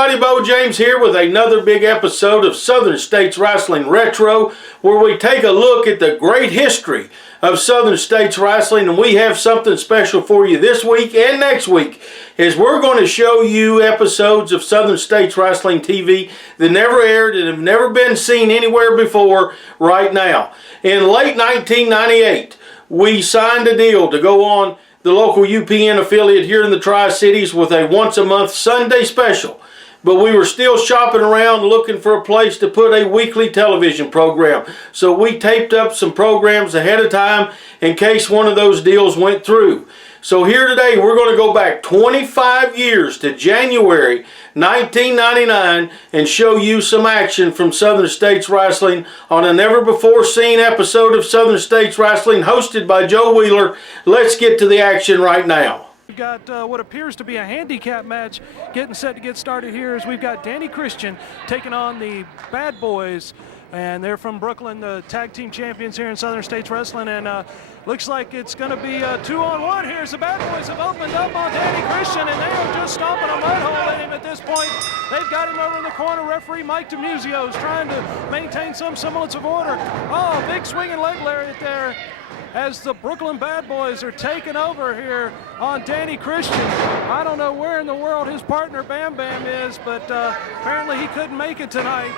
everybody, Bo James here with another big episode of Southern States Wrestling Retro, where we take a look at the great history of Southern States Wrestling, and we have something special for you this week and next week, as we're going to show you episodes of Southern States Wrestling TV that never aired and have never been seen anywhere before right now. In late 1998, we signed a deal to go on the local UPN affiliate here in the Tri-Cities with a once-a-month Sunday special. But we were still shopping around looking for a place to put a weekly television program. So we taped up some programs ahead of time in case one of those deals went through. So here today we're going to go back 25 years to January 1999 and show you some action from Southern States Wrestling on a never-before-seen episode of Southern States Wrestling hosted by Joe Wheeler. Let's get to the action right now. We've got what appears to be a handicap match getting set to get started here as we've got Danny Christian taking on the Bad Boys. And they're from Brooklyn, the tag team champions here in Southern States Wrestling. And looks like it's going to be a 2-on-1 here as the Bad Boys have opened up on Danny Christian, and they are just stomping a mud hole in him at this point. They've got him over in the corner. Referee Mike DiMuzio is trying to maintain some semblance of order. Oh, big swinging leg lariat there as the Brooklyn Bad Boys are taking over here on Danny Christian. I don't know where in the world his partner Bam Bam is, but apparently he couldn't make it tonight.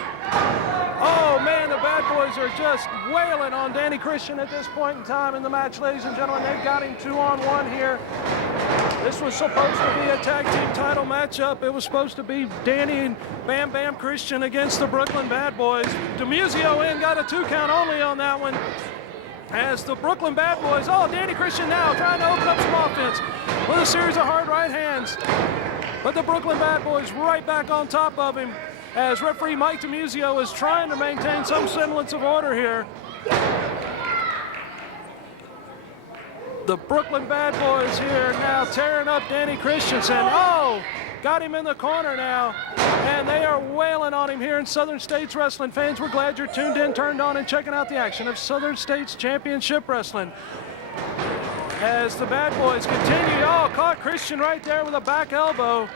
Oh man, the Bad Boys are just wailing on Danny Christian at this point in time in the match, ladies and gentlemen. They've got him 2-on-1 here. This was supposed to be a tag team title matchup. It was supposed to be Danny and Bam Bam Christian against the Brooklyn Bad Boys. DiMuzio in got a 2 count only on that one. As the Brooklyn Bad Boys, Danny Christian now trying to open up some offense with a series of hard right hands. But the Brooklyn Bad Boys right back on top of him as referee Mike DiMuzio is trying to maintain some semblance of order here. The Brooklyn Bad Boys here now tearing up Danny Christensen. Got him in the corner now, and they are wailing on him here in Southern States Wrestling. Fans, we're glad you're tuned in, turned on, and checking out the action of Southern States Championship Wrestling. As the Bad Boys continue, caught Christian right there with a back elbow.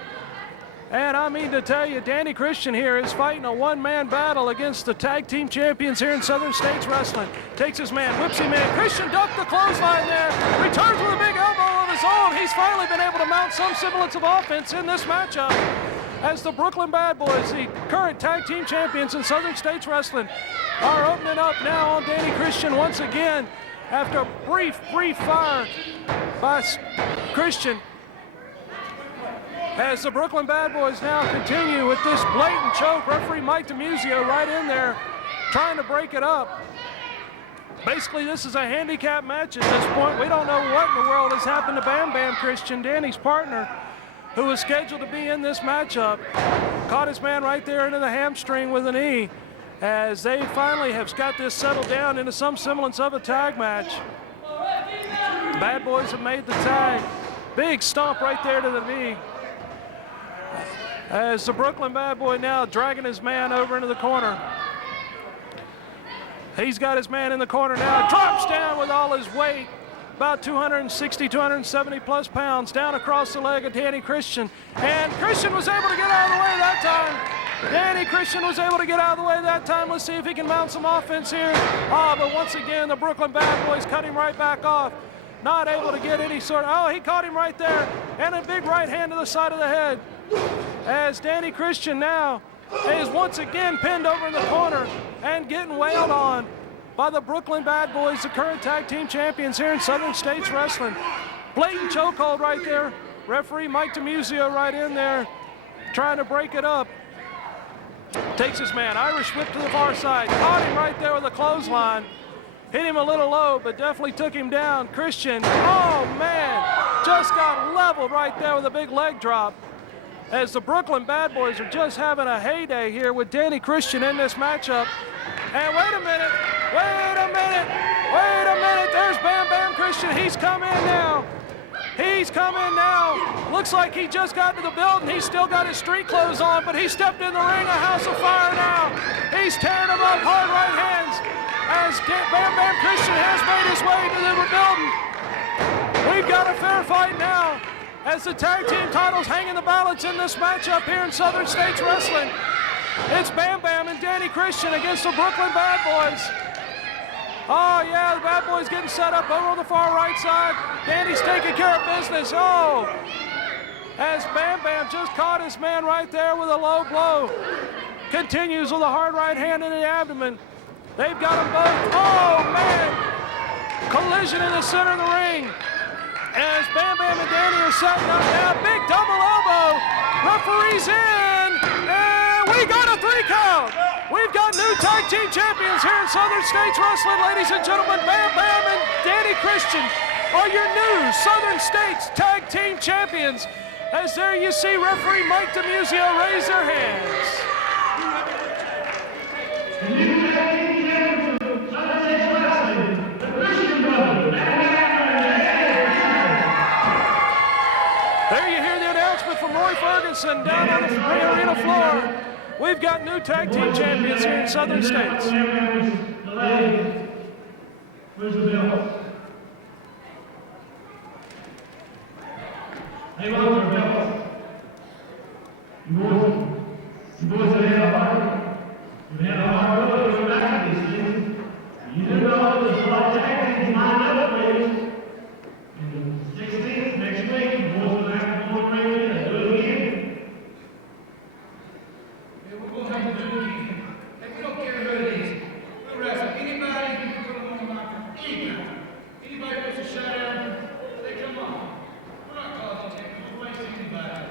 And I mean to tell you, Danny Christian here is fighting a one-man battle against the tag team champions here in Southern States Wrestling. Takes his man, whips him in. Christian ducked the clothesline there, returns with a big elbow of his own. He's finally been able to mount some semblance of offense in this matchup as the Brooklyn Bad Boys, the current tag team champions in Southern States Wrestling, are opening up now on Danny Christian once again after a brief fire by Christian. As the Brooklyn Bad Boys now continue with this blatant choke, referee Mike DiMuzio right in there trying to break it up. Basically, this is a handicap match at this point. We don't know what in the world has happened to Bam Bam Christian, Danny's partner, who was scheduled to be in this matchup. Caught his man right there into the hamstring with a knee, as they finally have got this settled down into some semblance of a tag match. Bad Boys have made the tag. Big stomp right there to the knee. As the Brooklyn Bad Boy now dragging his man over into the corner. He's got his man in the corner now, drops down with all his weight, about 260, 270 plus pounds, down across the leg of Danny Christian. And Christian was able to get out of the way that time. Danny Christian was able to get out of the way that time. Let's see if he can mount some offense here. But once again, the Brooklyn Bad Boys cut him right back off. Not able to get any sort of, he caught him right there, and a big right hand to the side of the head. As Danny Christian now is once again pinned over in the corner and getting wailed on by the Brooklyn Bad Boys, the current tag team champions here in Southern States Wrestling. Blatant chokehold right there. Referee Mike DiMuzio right in there trying to break it up. Takes his man, Irish whip to the far side. Caught him right there with a clothesline. Hit him a little low, but definitely took him down. Christian, just got leveled right there with a big leg drop. As the Brooklyn Bad Boys are just having a heyday here with Danny Christian in this matchup. And wait a minute, there's Bam Bam Christian. He's come in now. Looks like he just got to the building. He's still got his street clothes on, but he stepped in the ring, a house of fire now. He's tearing him up, hard right hands, as Bam Bam Christian has made his way to the building. We've got a fair fight now as the tag team titles hang in the balance in this matchup here in Southern States Wrestling. It's Bam Bam and Danny Christian against the Brooklyn Bad Boys. Oh yeah, the Bad Boys getting set up over on the far right side. Danny's taking care of business. Oh, as Bam Bam just caught his man right there with a low blow. Continues with a hard right hand in the abdomen. They've got them both. Oh man, collision in the center of the ring. As Bam Bam and Danny are setting up now, big double elbow. Referee's in, and we got a 3 count. We've got new tag team champions here in Southern States Wrestling, ladies and gentlemen. Bam Bam and Danny Christian are your new Southern States Tag Team Champions. As there you see referee Mike DeMuzio raise their hands. There you hear the announcement from Roy Ferguson down on the arena floor. We've got new tag team champions here in Southern States. Where's the belt? Hey, where's the belt? You boys are here about it. You have a hard road to go back to these things. You do know there's a lot of tag teams lined up for you. And the 16th, next week, you boys will have to go and ring in and do it again. Yeah, we're going to have to do it again. Hey, we don't care who it is. We'll wrestle anybody who can put them on the line. Anytime. Anybody puts a shot at them, they come on. We're not causing taking away anybody.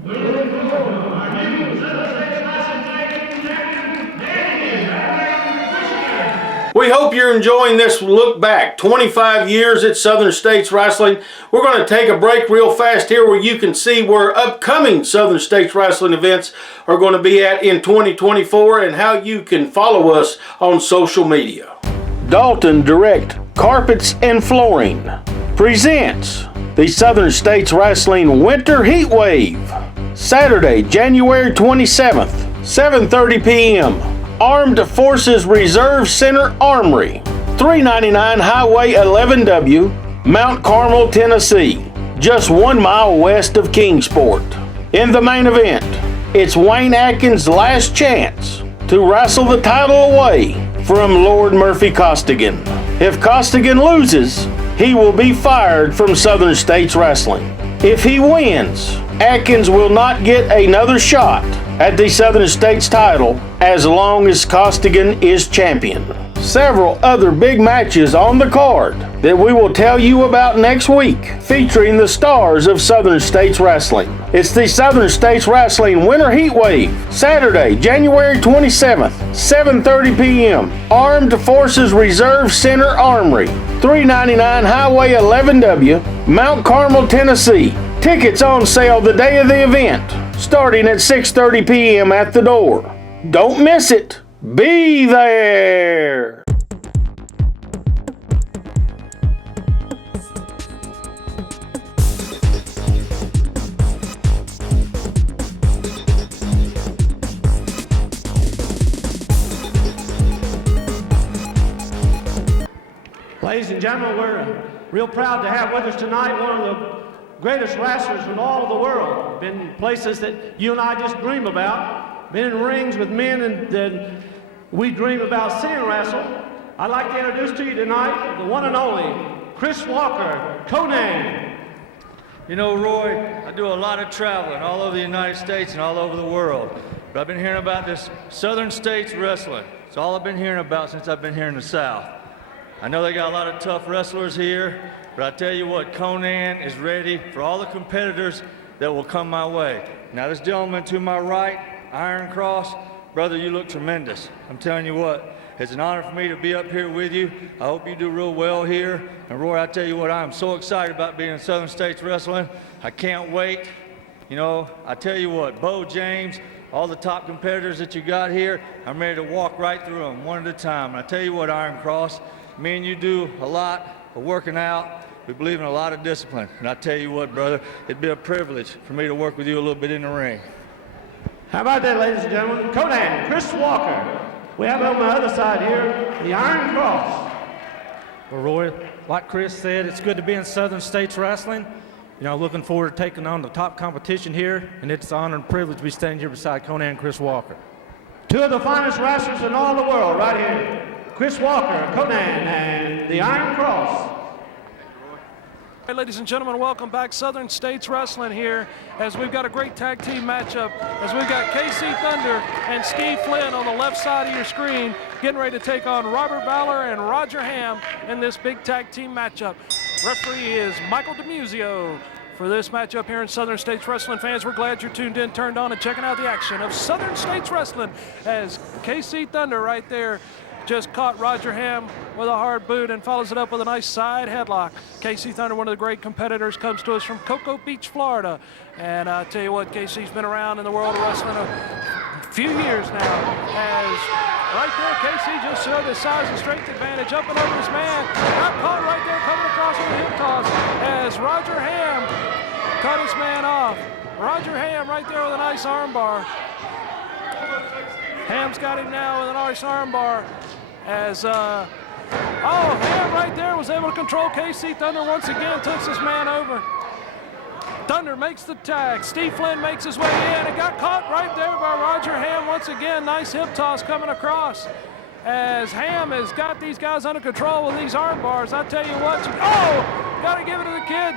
Our new Southern States Wrestling Tag Team Champion, Danny Christian. We hope you're enjoying this look back. 25 years at Southern States Wrestling. We're going to take a break real fast here where you can see where upcoming Southern States Wrestling events are going to be at in 2024 and how you can follow us on social media. Dalton Direct Carpets and Flooring presents the Southern States Wrestling Winter Heat Wave. Saturday, January 27th, 7:30 p.m. Armed Forces Reserve Center Armory, 399 Highway 11W, Mount Carmel, Tennessee, just 1 mile west of Kingsport. In the main event, it's Wayne Atkins' last chance to wrestle the title away from Lord Murphy Costigan. If Costigan loses, he will be fired from Southern States Wrestling. If he wins, Atkins will not get another shot at the Southern States title as long as Costigan is champion. Several other big matches on the card that we will tell you about next week, featuring the stars of Southern States Wrestling. It's the Southern States Wrestling Winter Heat Wave, Saturday, January 27th, 7:30 p.m. Armed Forces Reserve Center Armory, 399 Highway 11W, Mount Carmel, Tennessee. Tickets on sale the day of the event, starting at 6:30 p.m. at the door. Don't miss it. Be there. Ladies and gentlemen, we're real proud to have with us tonight one of the greatest wrestlers in all of the world. Been places that you and I just dream about. Been in rings with men that we dream about seeing wrestle. I'd like to introduce to you tonight the one and only Chris Walker, Conan. You know, Roy, I do a lot of traveling all over the United States and all over the world. But I've been hearing about this Southern States Wrestling. It's all I've been hearing about since I've been here in the South. I know they got a lot of tough wrestlers here, but I tell you what, Conan is ready for all the competitors that will come my way. Now, this gentleman to my right, Iron Cross, brother, you look tremendous. I'm telling you what, it's an honor for me to be up here with you. I hope you do real well here. And Roy, I tell you what, I'm so excited about being in Southern States Wrestling. I can't wait. You know, I tell you what, Bo James, all the top competitors that you got here, I'm ready to walk right through them one at a time. And I tell you what, Iron Cross, me and you do a lot of working out. We believe in a lot of discipline. And I tell you what, brother, it'd be a privilege for me to work with you a little bit in the ring. How about that, ladies and gentlemen? Conan, Chris Walker. We have on my other side here, the Iron Cross. Well, Roy, like Chris said, it's good to be in Southern States Wrestling. looking forward to taking on the top competition here, and it's an honor and privilege to be standing here beside Conan and Chris Walker. Two of the finest wrestlers in all the world right here. Chris Walker, Conan, and the Iron Cross. Hey, ladies and gentlemen, welcome back. Southern States Wrestling here as we've got a great tag team matchup as we've got KC Thunder and Steve Flynn on the left side of your screen getting ready to take on Robert Valor and Roger Hamm in this big tag team matchup. Referee is Michael DiMuzio. For this matchup here in Southern States Wrestling, fans, we're glad you're tuned in, turned on, and checking out the action of Southern States Wrestling as KC Thunder right there just caught Roger Hamm with a hard boot and follows it up with a nice side headlock. KC Thunder, one of the great competitors, comes to us from Cocoa Beach, Florida. And I tell you what, KC's been around in the world of wrestling a few years now. As right there, KC just showed his size and strength advantage up and over his man. Got caught right there coming across with a hip toss as Roger Hamm cut his man off. Roger Hamm right there with a nice armbar. Hamm's got him now with a nice armbar as, Hamm right there was able to control KC Thunder once again, took his man over. Thunder makes the tag. Steve Flynn makes his way in and got caught right there by Roger Hamm once again. Nice hip toss coming across as Hamm has got these guys under control with these arm bars. I tell you what, got to give it to the kid.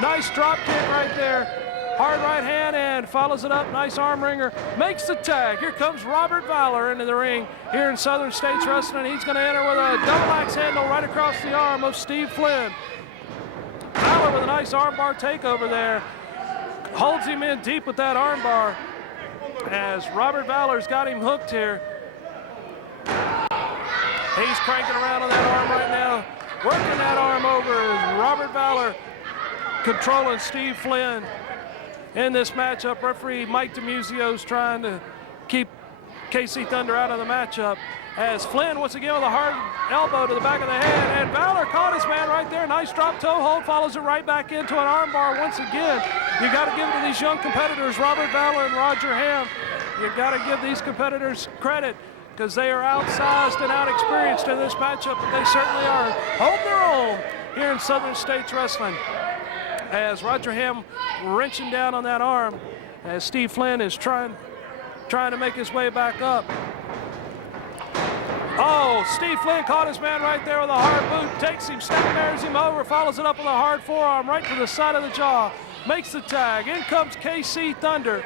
Nice drop kick right there. Hard right hand and follows it up. Nice arm wringer. Makes the tag. Here comes Robert Valor into the ring here in Southern States Wrestling. He's going to enter with a double axe handle right across the arm of Steve Flynn. Valor with a nice armbar takeover there. Holds him in deep with that armbar as Robert Valor's got him hooked here. He's cranking around on that arm right now. Working that arm over as Robert Valor controlling Steve Flynn. In this matchup, referee Mike DiMuzio's trying to keep KC Thunder out of the matchup as Flynn once again with a hard elbow to the back of the head, and Valor caught his man right there. Nice drop toe hold, follows it right back into an armbar once again. You got to give it to these young competitors, Robert Valor and Roger Hamm. You got to give these competitors credit because they are outsized and outexperienced in this matchup, but they certainly are holding their own here in Southern States Wrestling. As Roger Hamm wrenching down on that arm as Steve Flynn is trying to make his way back up. Steve Flynn caught his man right there with a hard boot, takes him, snapmares him over, follows it up with a hard forearm right to the side of the jaw, makes the tag. In comes KC Thunder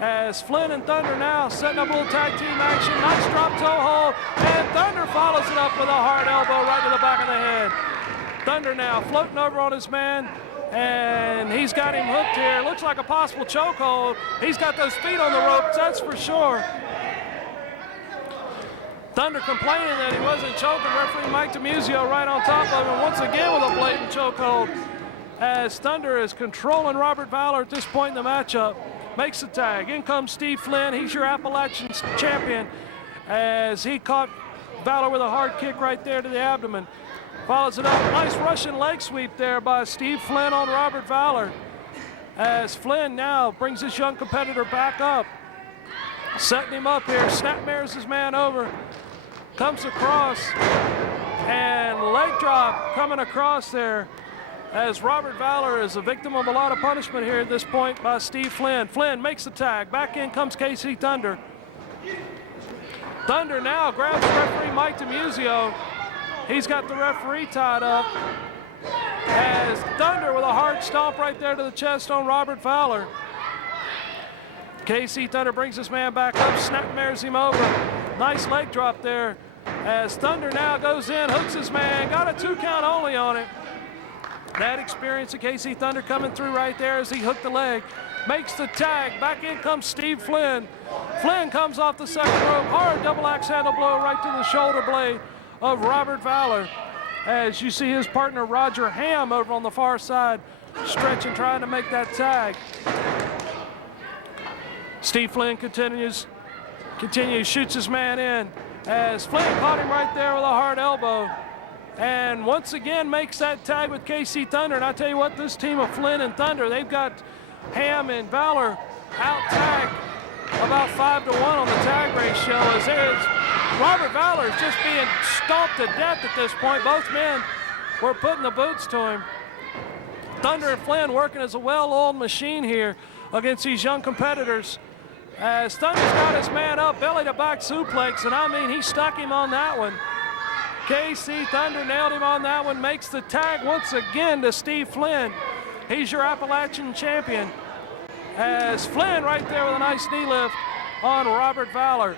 as Flynn and Thunder now setting up a little tag team action. Nice drop toe hold, and Thunder follows it up with a hard elbow right to the back of the head. Thunder now floating over on his man, and he's got him hooked here. Looks like a possible chokehold. He's got those feet on the ropes, that's for sure. Thunder complaining that he wasn't choking. Referee Mike DiMuzio right on top of him once again with a blatant chokehold. As Thunder is controlling Robert Valor at this point in the matchup. Makes the tag. In comes Steve Flynn. He's your Appalachian champion as he caught Valor with a hard kick right there to the abdomen. Follows it up. Nice Russian leg sweep there by Steve Flynn on Robert Valor. As Flynn now brings his young competitor back up. Setting him up here. Snapmares his man over. Comes across. And leg drop coming across there. As Robert Valor is a victim of a lot of punishment here at this point by Steve Flynn. Flynn makes the tag. Back in comes KC Thunder. Thunder now grabs referee Mike DiMuzio. He's got the referee tied up. As Thunder with a hard stomp right there to the chest on Robert Valor. KC Thunder brings this man back up, snapmares him over. Nice leg drop there. As Thunder now goes in, hooks his man, got a 2 count only on it. That experience of KC Thunder coming through right there as he hooked the leg. Makes the tag. Back in comes Steve Flynn. Flynn comes off the second rope. Hard double axe handle blow right to the shoulder blade of Robert Valor. As you see his partner Roger Hamm over on the far side stretching, trying to make that tag. Steve Flynn continues, shoots his man in. As Flynn caught him right there with a hard elbow. And once again makes that tag with KC Thunder. And I tell you what, this team of Flynn and Thunder, they've got Hamm and Valor out tagged about 5-1 on the tag ratio. As there's Robert Valor is just being stomped to death at this point. Both men were putting the boots to him. Thunder and Flynn working as a well-oiled machine here against these young competitors. As Thunder's got his man up, belly-to-back suplex, and I mean, he stuck him on that one. KC Thunder nailed him on that one, makes the tag once again to Steve Flynn. He's your Appalachian champion. As Flynn right there with a nice knee lift on Robert Valor.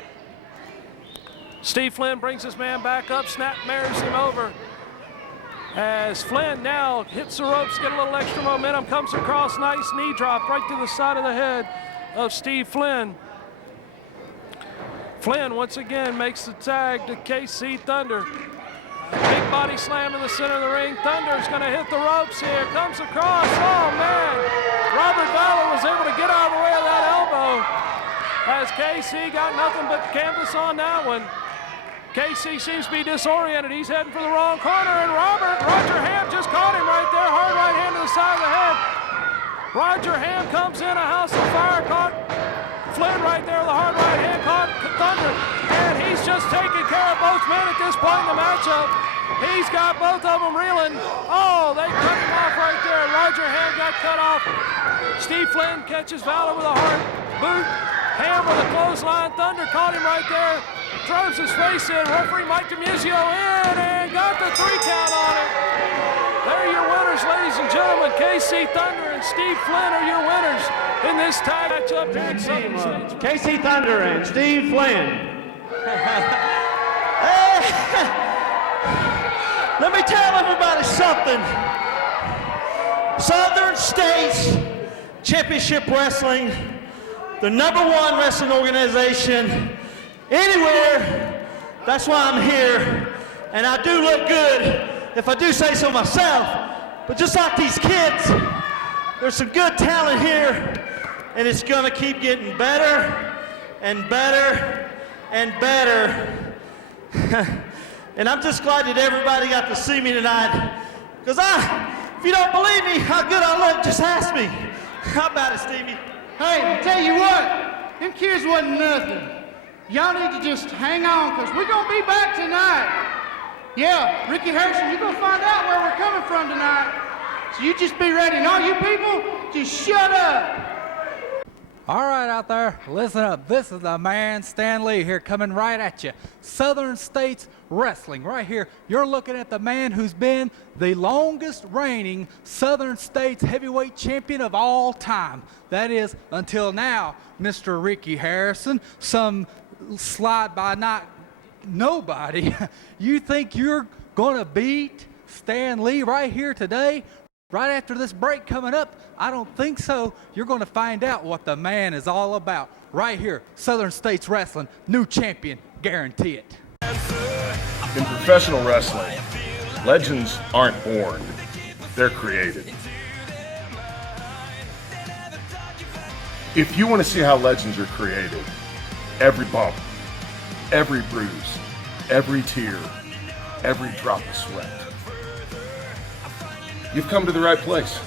Steve Flynn brings his man back up, snap mirrors him over. As Flynn now hits the ropes, get a little extra momentum, comes across, nice knee drop right to the side of the head of Steve Flynn. Flynn once again makes the tag to KC Thunder. Big body slam in the center of the ring. Thunder's gonna hit the ropes here, comes across, oh man. Robert Valor was able to get out of the way of that elbow as KC got nothing but canvas on that one. KC seems to be disoriented. He's heading for the wrong corner, and Roger Hamm just caught him right there. Hard right hand to the side of the head. Roger Hamm comes in, a house of fire, caught Flynn right there with a hard right hand, caught Thunder, and he's just taking care of both men at this point in the matchup. He's got both of them reeling. Oh, they cut him off right there. Roger Hamm got cut off. Steve Flynn catches Valor with a hard boot. Hamm with a clothesline. Thunder caught him right there. Throws his face in. Referee Mike DiMuzio in and got the 3 count on it. They're your winners, ladies and gentlemen. KC Thunder and Steve Flynn are your winners in this tag matchup here in Southern States. KC Thunder and Steve Flynn. Let me tell everybody something. Southern States Championship Wrestling, the #1 wrestling organization anywhere. That's why I'm here. And I do look good, if I do say so myself. But just like these kids, there's some good talent here, and it's gonna keep getting better and better and better. And I'm just glad that everybody got to see me tonight. Because if you don't believe me how good I look, just ask me. How about it, Stevie? Hey, tell you what, them kids wasn't nothing. Y'all need to just hang on, because we're going to be back tonight. Yeah, Ricky Harrison, you're going to find out where we're coming from tonight. So you just be ready. And all you people, just shut up. All right, out there, listen up. This is the man, Stan Lee, here coming right at you. Southern States Wrestling, right here. You're looking at the man who's been the longest reigning Southern States heavyweight champion of all time. That is, until now, Mr. Ricky Harrison. Some slide by not nobody. You think you're going to beat Stan Lee right here today? Right after this break coming up? I don't think so. You're going to find out what the man is all about. Right here, Southern States Wrestling, new champion, guarantee it. In professional wrestling, legends aren't born, they're created. If you want to see how legends are created, every bump, every bruise, every tear, every drop of sweat, you've come to the right place.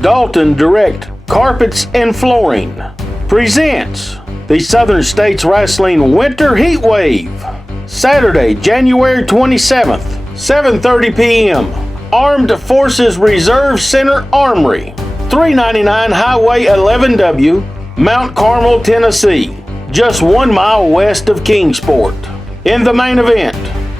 Dalton Direct Carpets and Flooring presents the Southern States Wrestling Winter Heat Wave, Saturday, January 27th, 7:30 p.m. Armed Forces Reserve Center Armory, 399 Highway 11W, Mount Carmel, Tennessee, just 1 mile west of Kingsport. In the main event,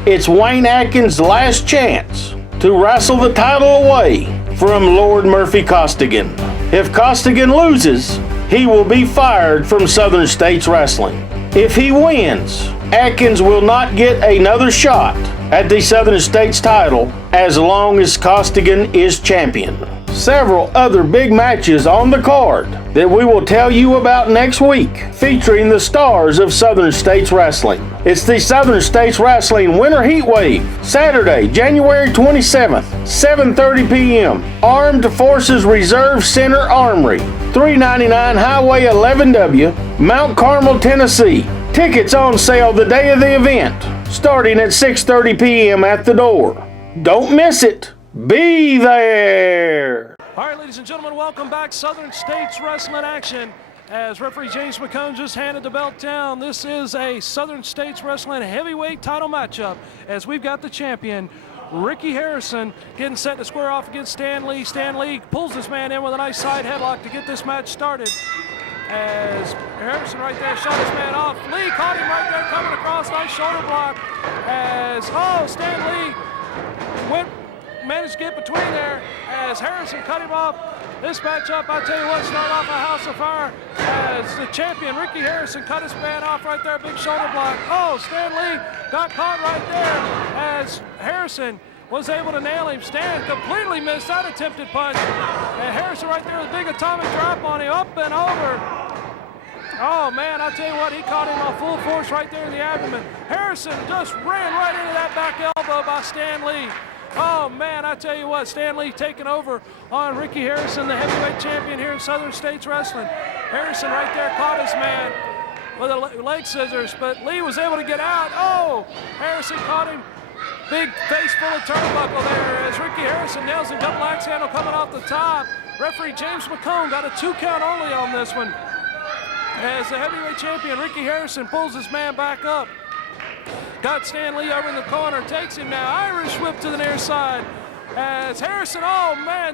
it's Wayne Atkins' last chance to wrestle the title away from Lord Murphy Costigan. If Costigan loses, he will be fired from Southern States Wrestling. If he wins, Atkins will not get another shot at the Southern States title as long as Costigan is champion. Several other big matches on the card that we will tell you about next week, featuring the stars of Southern States Wrestling. It's the Southern States Wrestling Winter Heat Wave, Saturday, January 27th, 7:30 p.m. Armed Forces Reserve Center Armory, 399 Highway 11W, Mount Carmel, Tennessee. Tickets on sale the day of the event, starting at 6:30 p.m. at the door. Don't miss it. Be there. All right, ladies and gentlemen, welcome back. Southern States Wrestling action as referee James McCone just handed the belt down. This is a Southern States Wrestling heavyweight title matchup as we've got the champion, Ricky Harrison, getting set to square off against Stan Lee. Stan Lee pulls this man in with a nice side headlock to get this match started. As Harrison right there shot his man off. Lee caught him right there coming across, nice shoulder block. As, Stan Lee managed to get between there as Harrison cut him off. This matchup, I tell you what, started off a house of fire as the champion, Ricky Harrison, cut his man off right there, big shoulder block. Stan Lee got caught right there as Harrison was able to nail him. Stan completely missed that attempted punch. And Harrison right there with a big atomic drop on him, up and over. Oh man, I tell you what, he caught him on full force right there in the abdomen. Harrison just ran right into that back elbow by Stan Lee. Oh man, I tell you what, Stan Lee taking over on Ricky Harrison, the heavyweight champion here in Southern States Wrestling. Harrison right there caught his man with a leg scissors, but Lee was able to get out. Harrison caught him. Big face full of turnbuckle there as Ricky Harrison nails him. Double axe handle coming off the top. Referee James McCone got a 2 count only on this one. As the heavyweight champion, Ricky Harrison, pulls his man back up. Got Stan Lee over in the corner, takes him now. Irish whip to the near side. As Harrison,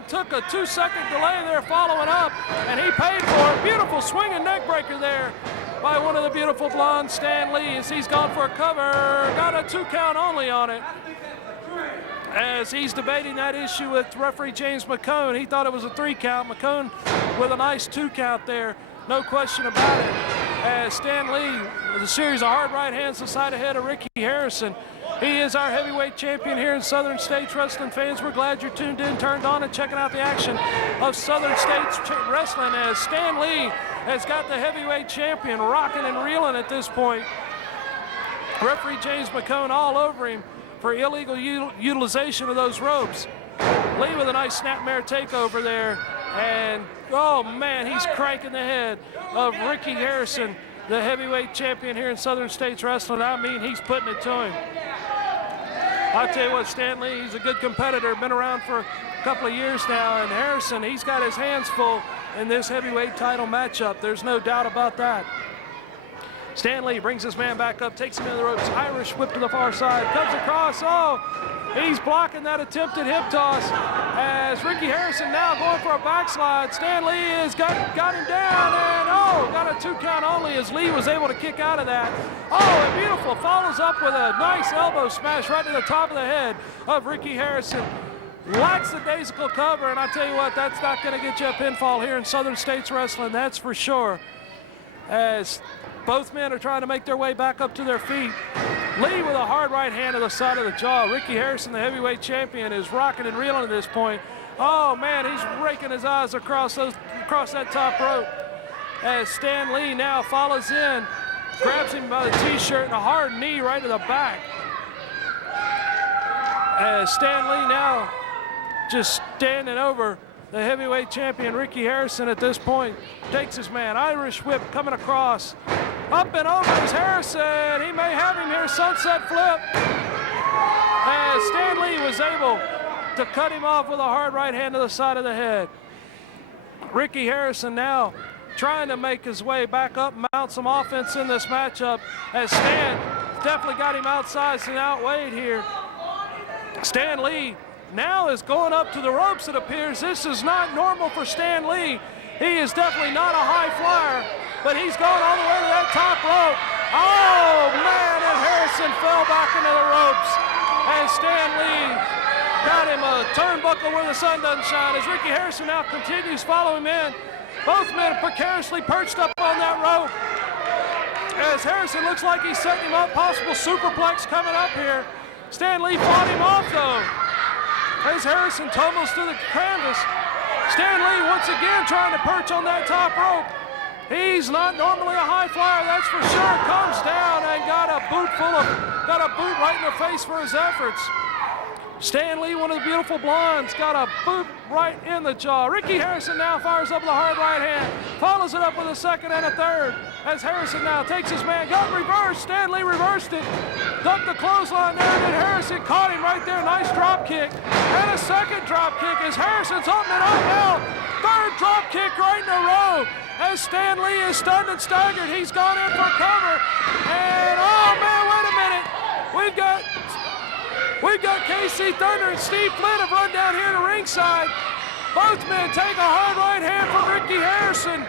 took a 2-second delay there following up, and he paid for it. Beautiful swinging neck breaker there by one of the beautiful blondes, Stan Lee, as he's gone for a cover. Got a 2 count only on it. As he's debating that issue with referee James McCone. He thought it was a 3 count. McCone with a nice 2 count there. No question about it. As Stan Lee with a series of hard right hands to the side of head of Ricky Harrison. He is our heavyweight champion here in Southern States Wrestling. Fans, we're glad you're tuned in, turned on, and checking out the action of Southern States Wrestling as Stan Lee has got the heavyweight champion rocking and reeling at this point. Referee James McCone all over him for illegal utilization of those ropes. Lee with a nice snapmare takeover there. And, he's cranking the head of Ricky Harrison, the heavyweight champion here in Southern States Wrestling. I mean, he's putting it to him. I tell you what, Stan Lee, he's a good competitor, been around for a couple of years now. And Harrison, he's got his hands full in this heavyweight title matchup. There's no doubt about that. Stan Lee brings his man back up, takes him into the ropes. Irish whip to the far side, comes across. He's blocking that attempted hip toss as Ricky Harrison now going for a backslide. Stan Lee has got him down and got a 2 count only as Lee was able to kick out of that. And beautiful, follows up with a nice elbow smash right to the top of the head of Ricky Harrison. Lacks the daisical cover, and I tell you what, that's not going to get you a pinfall here in Southern States Wrestling, that's for sure. As both men are trying to make their way back up to their feet. Lee with a hard right hand to the side of the jaw. Ricky Harrison, the heavyweight champion, is rocking and reeling at this point. He's raking his eyes across that top rope. As Stan Lee now follows in, grabs him by the t-shirt and a hard knee right to the back. As Stan Lee now just standing over the heavyweight champion, Ricky Harrison, at this point, takes his man. Irish whip coming across. Up and over is Harrison. He may have him here, sunset flip. As Stan Lee was able to cut him off with a hard right hand to the side of the head. Ricky Harrison now trying to make his way back up, mount some offense in this matchup, as Stan definitely got him outsized and outweighed here. Stan Lee now is going up to the ropes, it appears. This is not normal for Stan Lee. He is definitely not a high flyer, but he's going all the way to that top rope. And Harrison fell back into the ropes. And Stan Lee got him a turnbuckle where the sun doesn't shine. As Ricky Harrison now continues following him in. Both men precariously perched up on that rope. As Harrison looks like he's setting him up, possible superplex coming up here. Stan Lee fought him off though. As Harrison tumbles to the canvas, Stan Lee once again trying to perch on that top rope. He's not normally a high flyer, that's for sure. Comes down and got a boot right in the face for his efforts. Stan Lee, one of the beautiful blondes, got a boot right in the jaw. Ricky Harrison now fires up with a hard right hand, follows it up with a second and a third. As Harrison now takes his man, got reversed. Stan Lee reversed it, ducked the clothesline there, and then Harrison caught him right there. Nice drop kick and a second drop kick as Harrison's opening up now. Third drop kick right in a row as Stan Lee is stunned and staggered. He's gone in for cover. And oh man, wait a minute. We've got KC Thunder and Steve Flynn have run down here to ringside. Both men take a hard right hand from Ricky Harrison.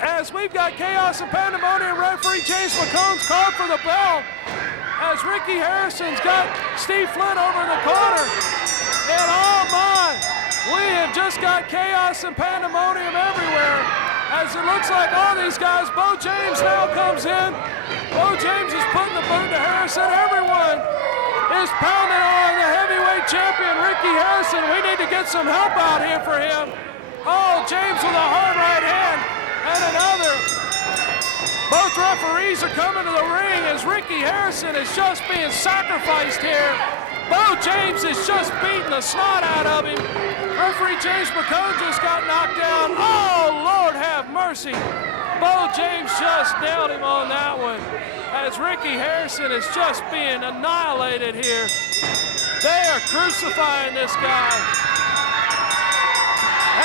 As we've got chaos and pandemonium, referee James McComb's called for the bell. As Ricky Harrison's got Steve Flynn over in the corner. And oh my, we have just got chaos and pandemonium everywhere. As it looks like all these guys, Bo James now comes in. Bo James is putting the boot to Harrison. Everyone is pounding on the heavyweight champion, Ricky Harrison. We need to get some help out here for him. Oh, James with a hard right hand and another. Both referees are coming to the ring as Ricky Harrison is just being sacrificed here. Bo James is just beating the snot out of him. Referee James McCone just got knocked down. Oh, Lord have mercy. Bo James just nailed him on that one. As Ricky Harrison is just being annihilated here. They are crucifying this guy.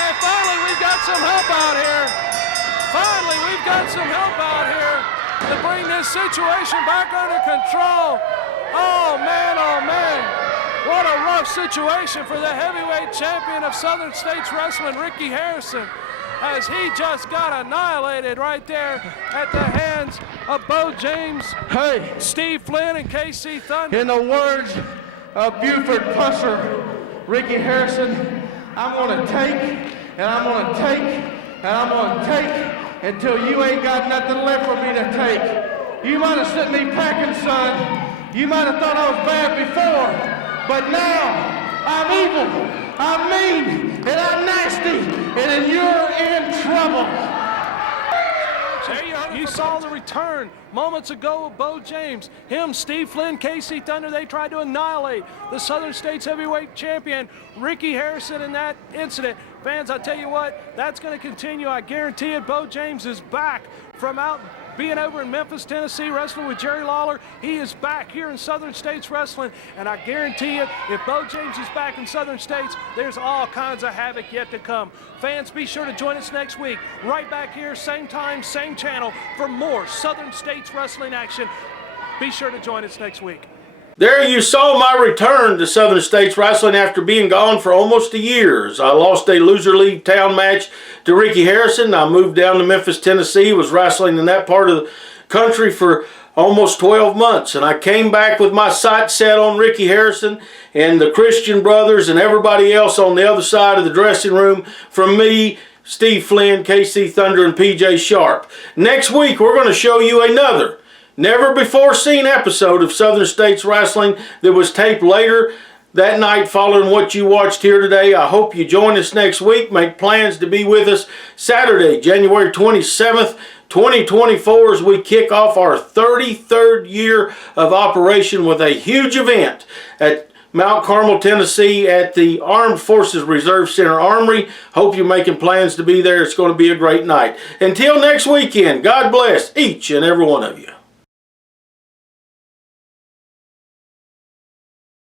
And finally, we've got some help out here. Finally, we've got some help out here to bring this situation back under control. Oh man, what a rough situation for the heavyweight champion of Southern States Wrestling, Ricky Harrison, as he just got annihilated right there at the hands of Bo James, Steve Flynn, and KC Thunder. In the words of Buford Pusser, Ricky Harrison, I'm going to take, and I'm going to take, and I'm going to take until you ain't got nothing left for me to take. You might have sent me packing, son. You might have thought I was bad before, but now I'm evil, I'm mean, and I'm nasty, and then you're in trouble. You saw the return moments ago of Bo James. Him, Steve Flynn, KC Thunder, they tried to annihilate the Southern States heavyweight champion, Ricky Harrison, in that incident. Fans, I tell you what, that's going to continue. I guarantee it. Bo James is back from out being over in Memphis, Tennessee, wrestling with Jerry Lawler. He is back here in Southern States Wrestling, and I guarantee you, if Bo James is back in Southern States, there's all kinds of havoc yet to come. Fans, be sure to join us next week, right back here, same time, same channel, for more Southern States Wrestling action. Be sure to join us next week. There you saw my return to Southern States Wrestling after being gone for almost a year. I lost a loser league town match to Ricky Harrison. I moved down to Memphis, Tennessee, was wrestling in that part of the country for almost 12 months. And I came back with my sights set on Ricky Harrison and the Christian brothers and everybody else on the other side of the dressing room from me, Steve Flynn, KC Thunder, and PJ Sharp. Next week, we're going to show you another never-before-seen episode of Southern States Wrestling that was taped later that night following what you watched here today. I hope you join us next week. Make plans to be with us Saturday, January 27th, 2024, as we kick off our 33rd year of operation with a huge event at Mount Carmel, Tennessee at the Armed Forces Reserve Center Armory. Hope you're making plans to be there. It's going to be a great night. Until next weekend, God bless each and every one of you.